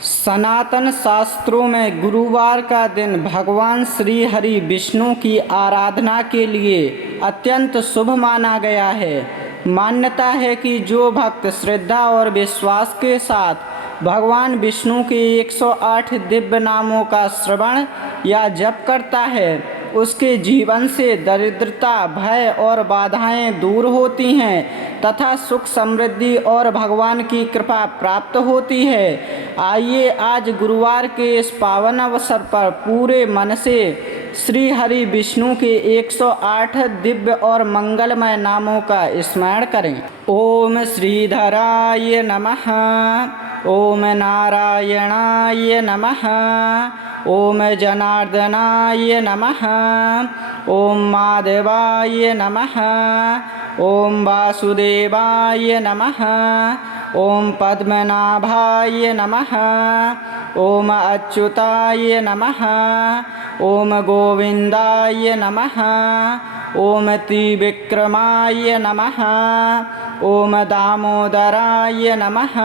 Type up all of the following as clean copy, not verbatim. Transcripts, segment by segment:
सनातन शास्त्रों में गुरुवार का दिन भगवान श्री हरि विष्णु की आराधना के लिए अत्यंत शुभ माना गया है। मान्यता है कि जो भक्त श्रद्धा और विश्वास के साथ भगवान विष्णु के 108 दिव्य नामों का श्रवण या जप करता है, उसके जीवन से दरिद्रता, भय और बाधाएं दूर होती हैं तथा सुख, समृद्धि और भगवान की कृपा प्राप्त होती है। आइए आज गुरुवार के इस पावन अवसर पर पूरे मन से श्री हरि विष्णु के 108 दिव्य और मंगलमय नामों का स्मरण करें। ओम श्रीधराय नमः, ओम नारायणाय नमः, ओम जनार्दनाय नमः, ओम माधवाय नमः, ओम वासुदेवाय नमः, ओम पद्मनाभाय नमः, ओम अच्युताय नमः, ओम गोविंदाय नमः, ओम त्रिविक्रमाय नमः, ओम दामोदराय नमः,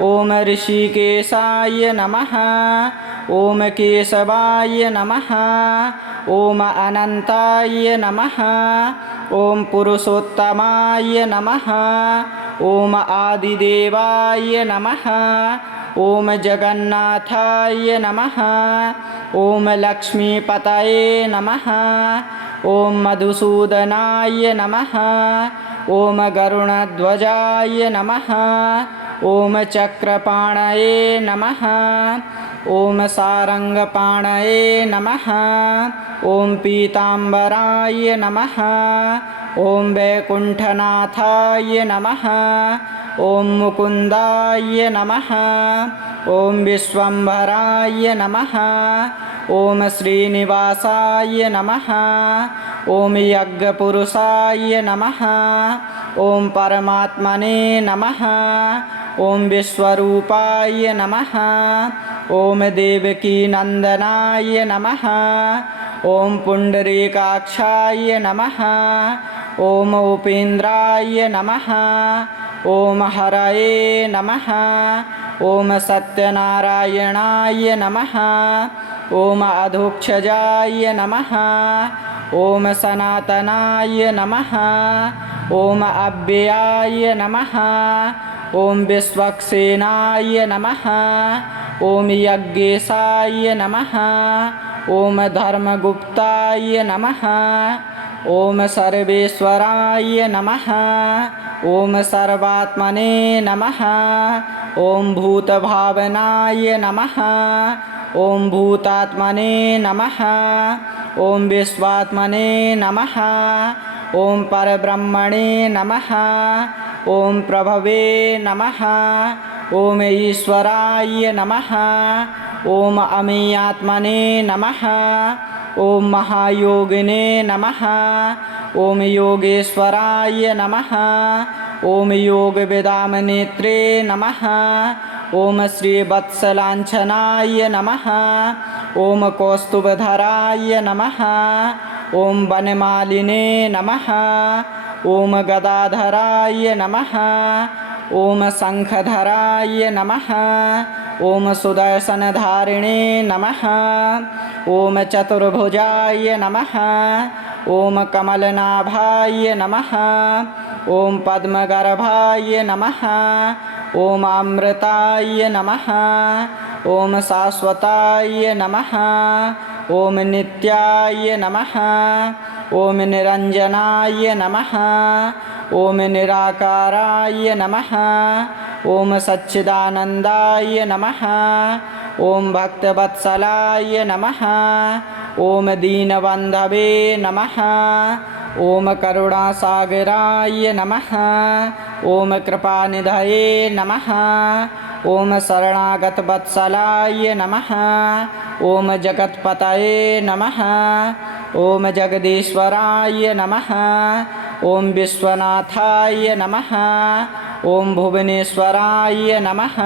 ओम ऋषिकेशाय नमः, ओम केशवाय नमः, ओम अनंताय नमः, ओम पुरुषोत्तमाय नमः, ओम आदिदेवाय नमः, ओम जगन्नाथाय नमः, ओम लक्ष्मीपतये नमः, ओम मधुसूदनाय नमः, ओम गरुणध्वजाय नमः, ओम चक्रपाणये नमः, ओम सारंगपाणये नमः, ओम पीतांबराय नमः, ओम वैकुंठनाथाय नमः, ओम मुकुंदाय नमः, ओम विश्वंभराय नमः, ओम श्रीनिवासाय नमः, ओम यज्ञपुरुषाय नमः, ओम परमात्मने नमः, ओम विश्वरूपाय नमः, ओम देवकी नंदनाय नमः, ओम पुंडरीकाक्षाय नमः, ओम उपेन्द्राय नमः, ओम हरये नमः, ओम सत्यनारायणाय नमः, ओम अधोक्षजाय नमः, ओम सनातनाय नमः, ओम अव्ययाय नमः, ओम विश्वक्सेनाय नमः, ओम यज्ञेशाय नमः, ओम धर्मगुप्ताय नमः, ओम सर्वेश्वराय नमः, ओम सर्वात्मने नमः, ओम भूतभावनाय नमः, ओम भूतात्मने नमः, ओम विश्वात्मने नमः, ओम परब्रह्मणे नमः, ओम प्रभवे नमः, ओम ईश्वराय नमः, ओम अमीयात्मने नमः, ओम महायोगिने नमः, ओम योगेश्वराय नमः, ओम योगवेदामनेत्रे नमः, ओम श्रीवत्सलांछनाय नमः, ओम कौस्तुभधराय नमः, ओम वनमालिने नमः, ओम गदाधराय नमः, ओम शंखधराय नमः, ओम सुदर्शनधारिणे नमः, ओम चतुर्भुजाय नमः, ओम कमलनाभाय नमः, ओम पद्मगर्भाय नमः, ओम अमृताय नमः, ओम शाश्वताय नमः, ओम नित्याय नमः, ओम निरंजनाय नमः, ओम निराकाराय नमः, ओम सच्चिदानंदाय नमः, ओम भक्तवत्सलाय नमः, ओम दीनबंधवे नमः, ओम करुणासागराय नमः, ओम कृपानिधये नमः, ओम शरणागतवत्सलाय नमः, ओम जगत्पतये नमः, ओम जगदीश्वराय नमः, ओम विश्वनाथाय नमः, ओम भुवनेश्वराय नमः,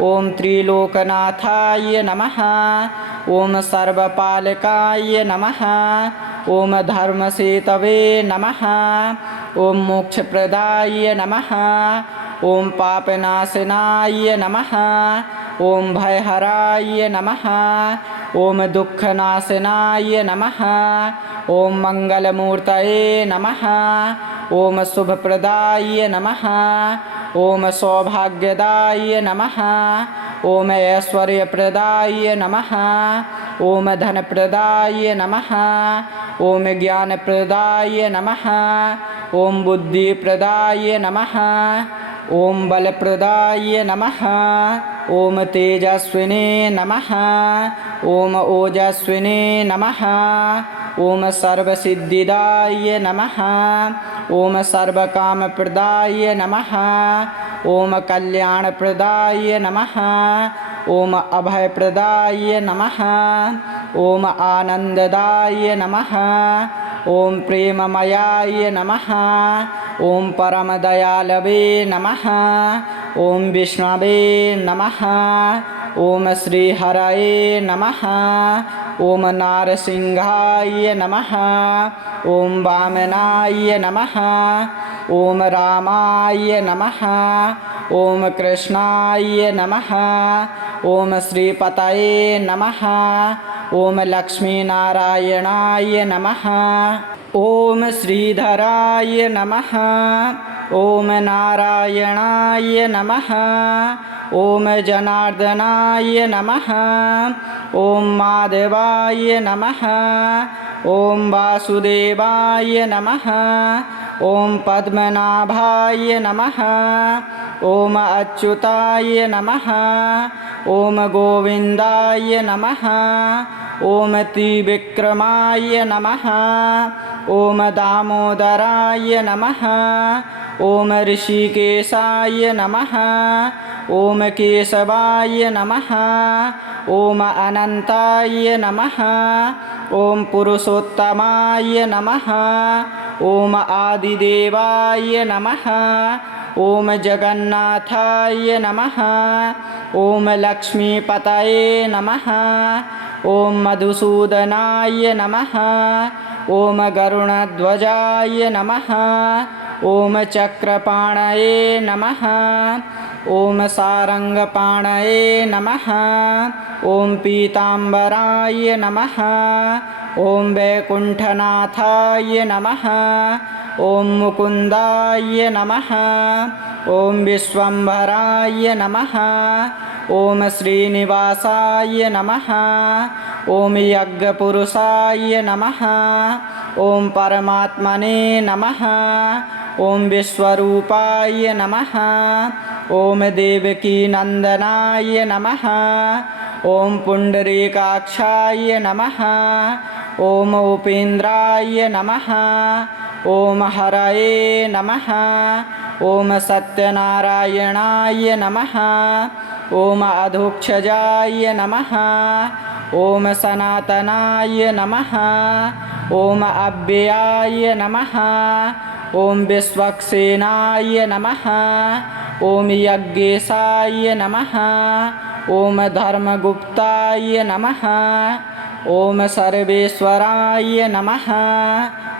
ओम त्रिलोकनाथाय नमः, ओम सर्वपालकाय नमः, ओम धर्मसेतवे नमः, ओम मोक्षप्रदाय नमः, ओम पापनाशनाय नमः, ओम भयहराय नमः। ओम दुःखनाशनाय नमः। ओम मंगलमूर्तये नमः। ओम शुभप्रदाय नमः। ओम सौभाग्यदाय नमः। ओम ऐश्वर्यप्रदाय नमः। ओम धनप्रदाय नमः। ओम ज्ञानप्रदाय नमः। ओम बुद्धिप्रदाय नमः। ओम बलप्रदाय नमः। ओम तेजस्विने नमः। ओम ओजस्विने नमः। ओम सर्वसिद्धिदाय नमः। ओम सर्वकामप्रदाय नमः। ओम कल्याणप्रदाय नमः। ओम अभयप्रदाय नमः। ओम आनंददाय नमः। ओम प्रेममयाय नमः। ओम परमदयालवे नमः। ओम विष्णवे नमः। ओम श्रीहरये नमः। ओम नारसिंहाय नमः। ओम वामनाय नमः। ओम रामाय नमः। ओम कृष्णाय नमः। ओम श्रीपतये नमः। ओम लक्ष्मीनारायणाय नमः। ओम श्रीधराय नमः। ओम नारायणाय नमः। ओम जनार्दनाय नमः। ओम माधवाय नमः। ओम वासुदेवाय नमः। ओम पद्मनाभाय नमः। ओम अच्युताय नमः। ओम गोविंदाय नमः। ओम त्रिविक्रमाय नमः। ओम दामोदराय नमः। ओम ऋषिकेशाय नमः। ओम केशवाय नमः। ओम अनंताय नमः। ओम पुरुषोत्तमाय नमः। ओम आदिदेवाय नमः। ओम जगन्नाथाय नमः। ओम लक्ष्मीपतये नमः। ओम मधुसूदनाय नमः। ओम गरुणध्वजाय नमः। ओम चक्रपाणये नमः। ओम सारंगपाणये नमः। ओम पीतांबराय नमः। ओम वैकुंठनाथाय नमः। ओम मुकुंदाय नमः। ओम विश्वंभराय नमः। ओम श्रीनिवासाय नमः। ओम यज्ञपुरुषाय नमः। ओम परमात्मने नमः। ओम विश्वरूपाय नमः। ओम देवकी नंदनाय नमः। ओम पुंडरीकाक्षाय नमः। ओम उपेन्द्राय नमः। ओम हरये नमः। ओम सत्यनारायणाय नमः। ओम अधोक्षजाय नमः। ओम सनातनाय नमः। ओम अव्ययाय नमः। ओम विश्वक्सेनाय नमः। ओम यज्ञेशाय नमः। ओम धर्मगुप्ताय नमः। ओम सर्वेश्वराय नमः।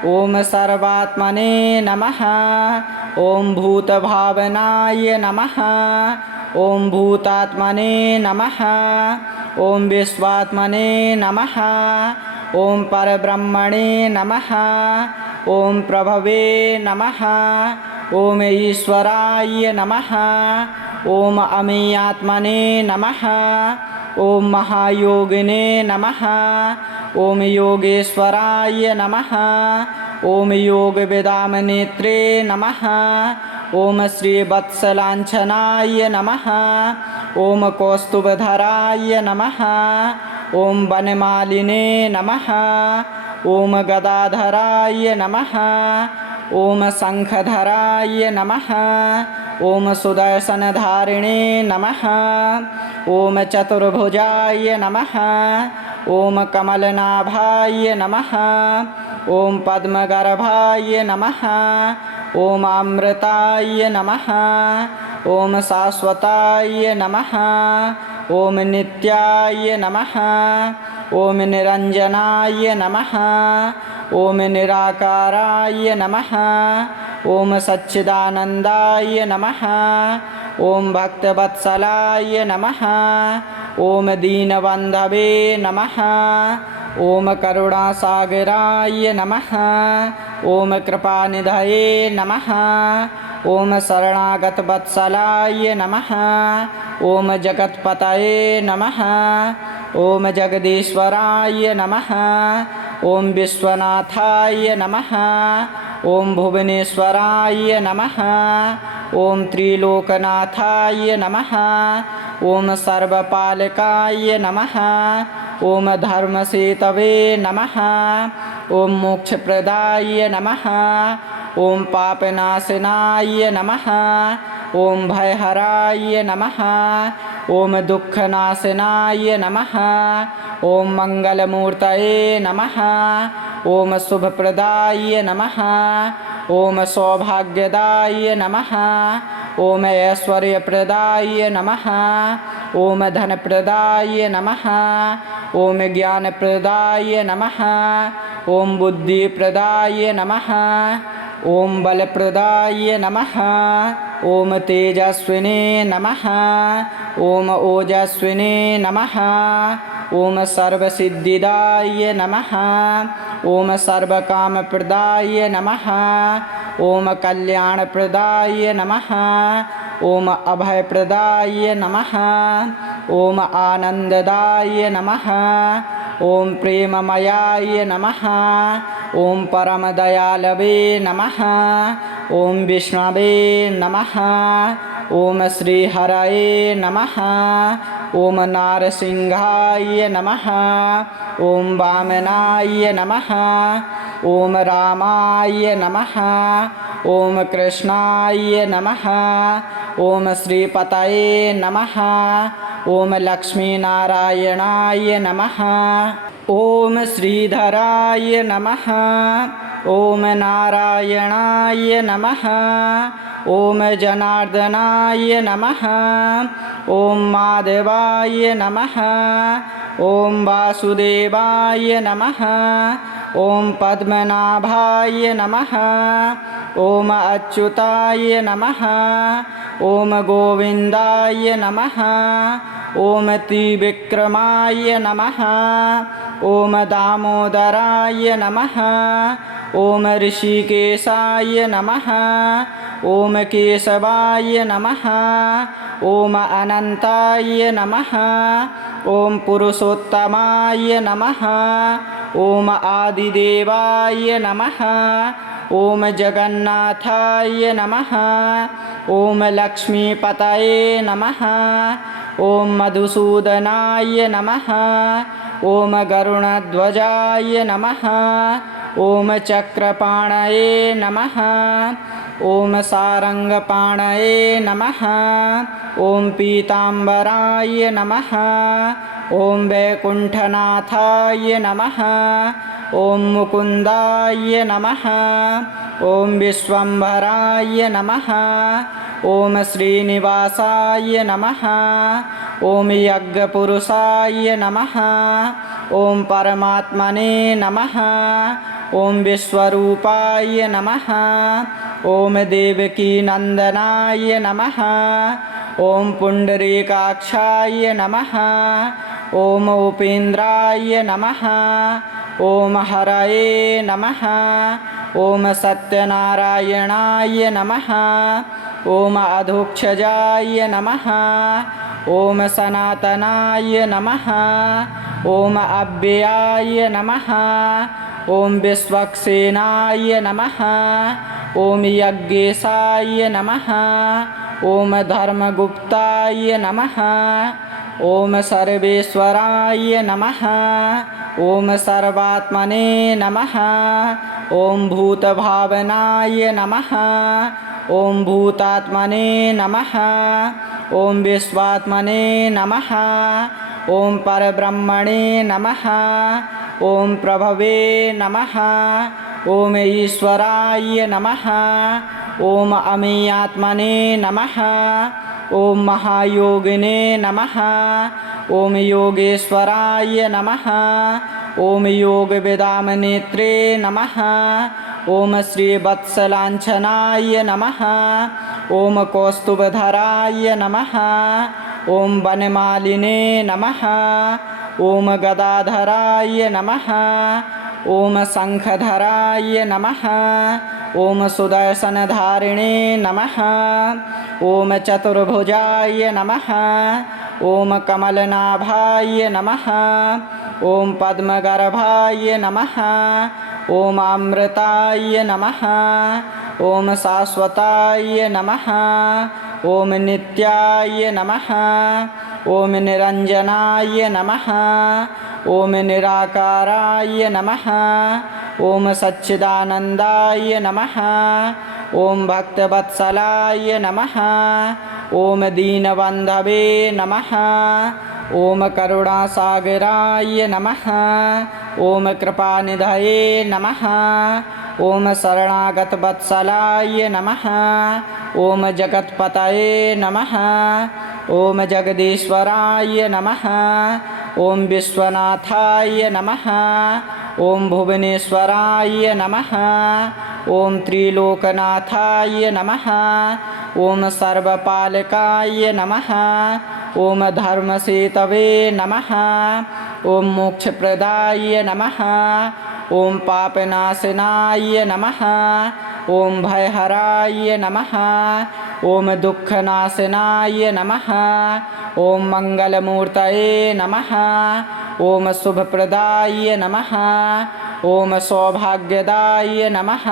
ओम सर्वात्मने नमः। ओम भूतभावनाय नमः। ओम भूतात्मने नमः। ओम विश्वात्मने नमः। ओम परब्रह्मणे नमः। ओम प्रभवे नमः। ओम ईश्वराय नमः। ओम अमेयात्मने नमः। ओम महायोगिने नमः। ओम योगेश्वराय नमः। ओम योगवेदामनेत्रे नमः। ओम श्रीवत्सलांछनाय नमः। ओम कौस्तुभधराय नमः। ओम वनमालिने नमः। ओम गदाधराय नमः। ओम शंखधराय नमः। ओम सुदर्शनधारिणे नमः। ओम चतुर्भुजाय नमः। ओम कमलनाभाय नमः। ओम पद्मगर्भाय नमः। ओम अमृताय नमः। ओम शाश्वताय नमः। ओम नित्याय नमः। ओम निरंजनाय नमः। ओम निराकाराय नमः। ओम सच्चिदानंदाय नमः। ॐ भक्तवत्सलाय नमः। ॐ दीनबन्धवे नमः। ॐ करुणासागराय नमः। ॐ कृपानिधये नमः। ॐ शरणागतवत्सलाय नमः। ॐ जगत्पतये नमः। ॐ जगदीश्वराय नमः। ॐ विश्वनाथाय नमः। ॐ भुवनेश्वराय नमः। ॐ त्रिलोकनाथाय नमः। ॐ सर्वपालकाय नमः। ॐ धर्मसेतवे नमः। ॐ मोक्षप्रदाय नमः। ॐ पापनाशनाय नमः। ॐ भयहराय नमः। ॐ दुःखनाशनाय नमः। ॐ मङ्गलमूर्तये नमः। ॐ शुभप्रदाय नमः। ॐ सौभाग्यदाय नमः। ॐ ऐश्वर्यप्रदाय नमः। ॐ धनप्रदाय नमः। ॐ ज्ञानप्रदाय नमः। ॐ बुद्धिप्रदाय नमः। ॐ बलप्रदाय नमः। ॐ तेजस्विने नमः। ॐ ओजस्विने नमः। ॐ सर्वसिद्धिदाय नमः। ॐ सर्वकामप्रदाय नमः। ॐ कल्याणप्रदाय नमः। ॐ अभयप्रदाय नमः। ॐ आनन्ददाय नमः। ॐ प्रेममयाय नमः। ॐ परमदयालवे नमः। ॐ विष्णवे नमः। ॐ श्रीहरये नमः। ॐ नारसिंहाय नमः। ॐ वामनाय नमः। ॐ रामाय नमः। ॐ कृष्णाय नमः। ॐ श्रीपतये नमः। ॐ लक्ष्मीनारायणाय नमः। ॐ श्रीधराय नमः। ॐ नारायणाय नमः। ॐ जनार्दनाय नमः। ॐ माधवाय नमः। ॐ वासुदेवाय नमः। ॐ पद्मनाभाय नमः। ॐ अच्युताय नमः। ॐ गोविन्दाय नमः। ॐ त्रिविक्रमाय नमः। ॐ दामोदराय नमः। ॐ ऋषिकेशाय नमः। ॐ केशवाय नमः। ॐ अनन्ताय नमः। ॐ पुरुषोत्तमाय नमः। ॐ आदिदेवाय नमः। ॐ जगन्नाथाय नमः। ॐ लक्ष्मीपतये नमः। ॐ मधुसूदनाय नमः। ॐ गरुणध्वजाय नमः। ॐ चक्रपाणये नमः। ॐ सारङ्गपाणये नमः। ॐ पीताम्बराय नमः। ॐ वैकुण्ठनाथाय नमः। ॐ मुकुन्दाय नमः। ॐ विश्वम्भराय नमः। ॐ श्रीनिवासाय नमः। ॐ यज्ञपुरुषाय नमः। ॐ परमात्मने नमः। ॐ विश्वरूपाय नमः। ॐ देवकीनन्दनाय नमः। ॐ पुण्डरीकाक्षाय नमः। ॐ उपेन्द्राय नमः। ॐ हरये नमः। ॐ सत्यनारायणाय नमः। ॐ अधोक्षजाय नमः। ॐ सनातनाय नमः। ॐ अव्ययाय नमः। ॐ विश्वक्सेनाय नमः। ॐ यज्ञेशाय नमः। ॐ धर्मगुप्ताय नमः। ॐ सर्वेश्वराय नमः। ॐ सर्वात्मने नमः। ॐ भूतभावनाय नमः। ॐ भूतात्मने नमः। ॐ विश्वात्मने नमः। ॐ परब्रह्मणे नमः। ॐ प्रभवे नमः। ॐ ईश्वराय नमः। ॐ अमीयात्मने नमः। ॐ महायोगिने नमः। ॐ योगेश्वराय नमः। ॐ योगवेदामनेत्रे नमः। ॐ श्रीवत्सलाञ्छनाय नमः। ॐ कौस्तुभधराय नमः। ॐ वनमालिने नमः। ॐ गदाधराय नमः। ॐ शङ्खधराय नमः। ॐ सुदर्शनधारिणे नमः। ॐ चतुर्भुजाय नमः। ॐ कमलनाभाय नमः। ॐ पद्मगर्भाय नमः। ॐ अमृताय नमः। ॐ शाश्वताय नमः। ॐ नित्याय नमः। ॐ निरञ्जनाय नमः। ॐ निराकाराय नमः। ॐ सच्चिदानन्दाय नमः। ॐ भक्तवत्सलाय नमः। ॐ दीनबन्धवे नमः। ॐ करुणासागराय नमः। ॐ कृपानिधये नमः। ॐ शरणागतवत्सलाय नमः। ॐ जगत्पतये नमः। ॐ जगदीश्वराय नमः। ॐ विश्वनाथाय नमः। ॐ भुवनेश्वराय नमः। ॐ त्रिलोकनाथाय नमः। ॐ सर्वपालकाय नमः। ॐ धर्मसेतवे नमः। ॐ मोक्षप्रदाय नमः। ॐ पापनाशनाय नमः। ॐ भयहराय नमः। ॐ दुःखनाशनाय नमः। ॐ मङ्गलमूर्तये नमः। ॐ शुभप्रदाय नमः। ॐ सौभाग्यदाय नमः।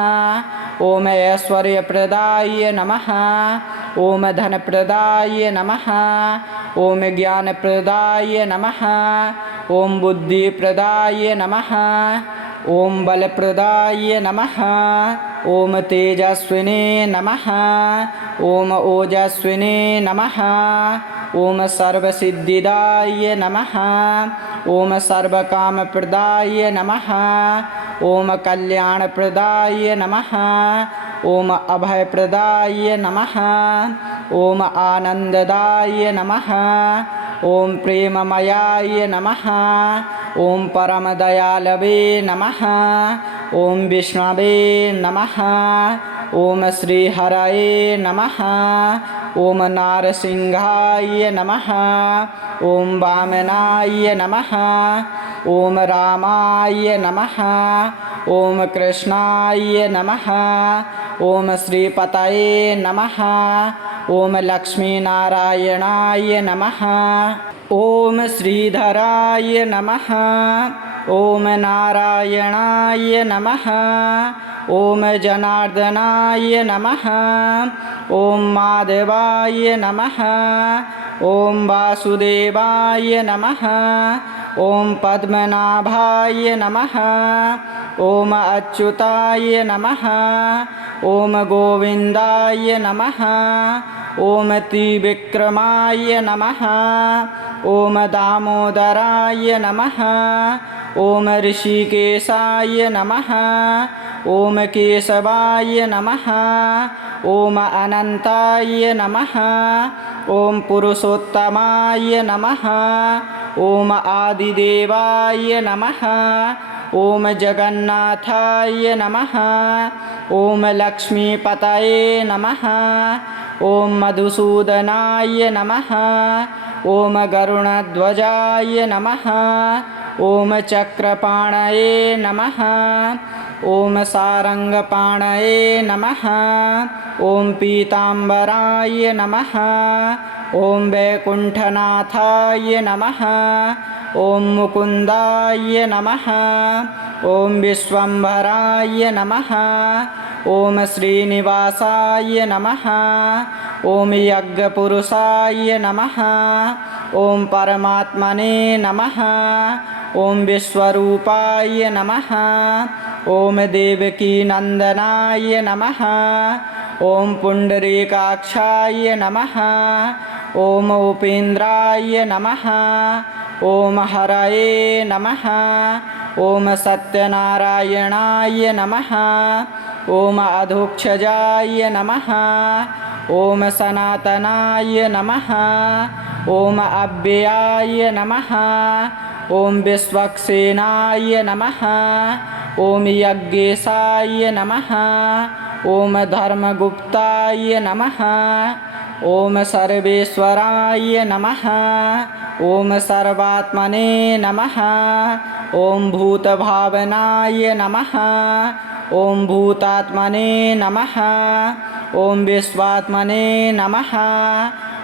ॐ ऐश्वर्यप्रदाय नमः। ॐ धनप्रदाय नमः। ॐ ज्ञानप्रदाय नमः। ॐ बुद्धिप्रदाय नमः। ॐ बलप्रदाय नमः। ॐ तेजस्विने नमः। ॐ ओजस्विने नमः। ॐ सर्वसिद्धिदाय नमः। ॐ सर्वकामप्रदाय नमः। ॐ कल्याणप्रदाय नमः। ॐ अभयप्रदाय नमः। ॐ आनन्ददाय नमः। ॐ प्रेममयाय नमः। ॐ परमदयालवे नमः। ॐ विष्णवे नमः। ॐ श्रीहरये नमः। ॐ नारसिंहाय नमः। ॐ वामनाय नमः। ॐ रामाय नमः। ॐ कृष्णाय नमः। ॐ श्रीपतये नमः। ॐ लक्ष्मीनारायणाय नमः। ॐ श्रीधराय नमः। ॐ नारायणाय नमः। ॐ जनार्दनाय नमः। ॐ माधवाय नमः। ॐ वासुदेवाय नमः। ॐ पद्मनाभाय नमः। ॐ अच्युताय नमः। ॐ गोविन्दाय नमः। ॐ त्रिविक्रमाय नमः। ॐ दामोदराय नमः। ॐ ऋषिकेशाय नमः। ॐ केशवाय नमः। ॐ अनन्ताय नमः। ॐ पुरुषोत्तमाय नमः। ॐ आदिदेवाय नमः। ॐ जगन्नाथाय नमः। ॐ लक्ष्मीपतये नमः। ॐ मधुसूदनाय नमः। ॐ गरुणध्वजाय नमः। ॐ चक्रपाणये नमः। ॐ सारङ्गपाणये नमः। ॐ पीताम्बराय नमः। ॐ वैकुण्ठनाथाय नमः। ॐ मुकुन्दाय नमः। ॐ विश्वम्भराय नमः। ॐ श्रीनिवासाय नमः। ॐ यज्ञपुरुषाय नमः। ॐ परमात्मने नमः। ॐ विश्वरूपाय नमः। ॐ देवकीनन्दनाय नमः। ॐ पुण्डरीकाक्षाय नमः। ॐ उपेन्द्राय नमः। ॐ हरये नमः। ॐ सत्यनारायणाय नमः। ॐ अधोक्षजाय नमः। ॐ सनातनाय नमः। ॐ अव्ययाय नमः। ॐ विश्वक्सेनाय नमः। ॐ यज्ञेशाय नमः। ॐ धर्मगुप्ताय नमः। ॐ सर्वेश्वराय नमः। ॐ सर्वात्मने नमः। ॐ भूतभावनाय नमः। ॐ भूतात्मने नमः। ॐ विश्वात्मने नमः।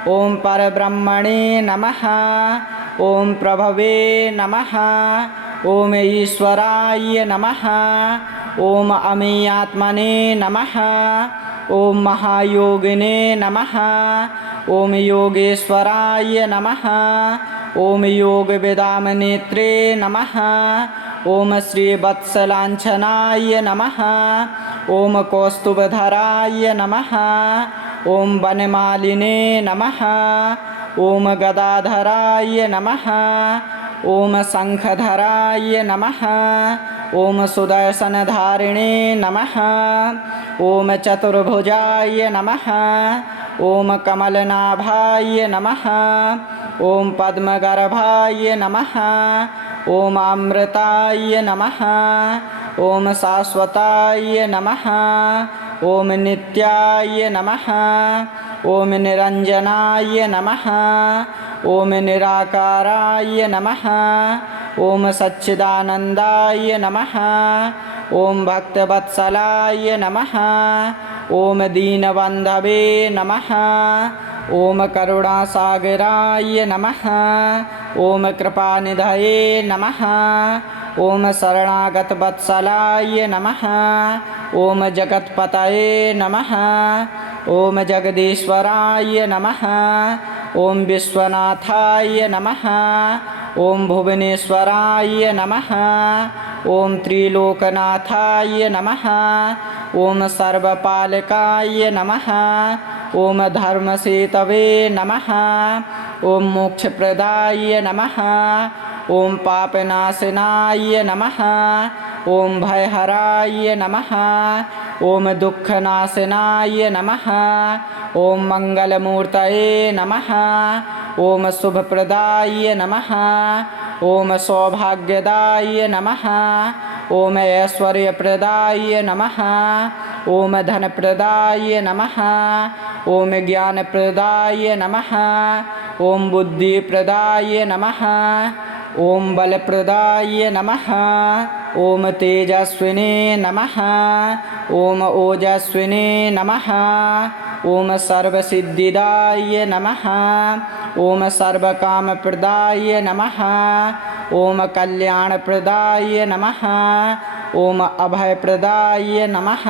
ॐ परब्रह्मणे नमः। ॐ प्रभवे नमः। ॐ ईश्वराय नमः। ॐ अमेयात्मने नमः। ॐ महायोगिने नमः। ॐ योगेश्वराय नमः। ॐ योगवेदामनेत्रे नमः। ॐ श्रीवत्सलाञ्छनाय नमः। ॐ कौस्तुभधराय नमः। ॐ वनमालिने नमः। ॐ गदाधराय नमः। ॐ शङ्खधराय नमः। ॐ सुदर्शनधारिणे नमः। ॐ चतुर्भुजाय नमः। ॐ कमलनाभाय नमः। ॐ पद्मगर्भाय नमः। ॐ अमृताय नमः। ॐ शाश्वताय नमः। ॐ नित्याय नमः। ॐ निरञ्जनाय नमः। ॐ निराकाराय नमः। ॐ सच्चिदानन्दाय नमः। ॐ भक्तवत्सलाय नमः। ॐ दीनबन्धवे नमः। ॐ करुणासागराय नमः। ॐ कृपानिधये नमः। ॐ शरणागतवत्सलाय नमः। ॐ जगत्पतये नमः। ॐ जगदीश्वराय नमः। ॐ विश्वनाथाय नमः। ॐ भुवनेश्वराय नमः। ॐ त्रिलोकनाथाय नमः। ॐ सर्वपालकाय नमः। ॐ धर्मसेतवे नमः। ॐ मोक्षप्रदाय नमः। ॐ पापनाशनाय नमः। ॐ भयहराय नमः। ॐ दुःखनाशनाय नमः। ॐ मङ्गलमूर्तये नमः। ॐ शुभप्रदाय नमः। ॐ सौभाग्यदाय नमः। ॐ ऐश्वर्यप्रदाय नमः। ॐ धनप्रदाय नमः। ॐ ज्ञानप्रदाय नमः। ॐ बुद्धिप्रदाय नमः। ॐ बलप्रदाय नमः। ॐ तेजस्विने नमः। ॐ ओजस्विने नमः। ॐ सर्वसिद्धिदाय नमः। ॐ सर्वकामप्रदाय नमः। ॐ कल्याणप्रदाय नमः। ॐ अभयप्रदाय नमः।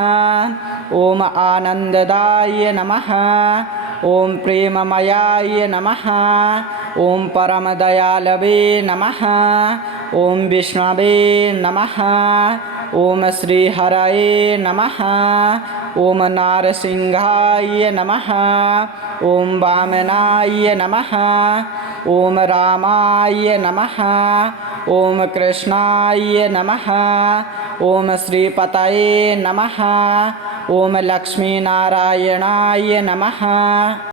ॐ आनन्ददाय नमः। ॐ प्रेममयाय नमः। ॐ परमदयालवे नमः। ॐ विष्णवे नमः। ॐ श्रीहरये नमः। ॐ नारसिंहाय नमः। ॐ वामनाय नमः। ॐ रामाय नमः। ॐ कृष्णाय नमः। ॐ श्रीपतये नमः। ॐ लक्ष्मीनारायणाय नमः।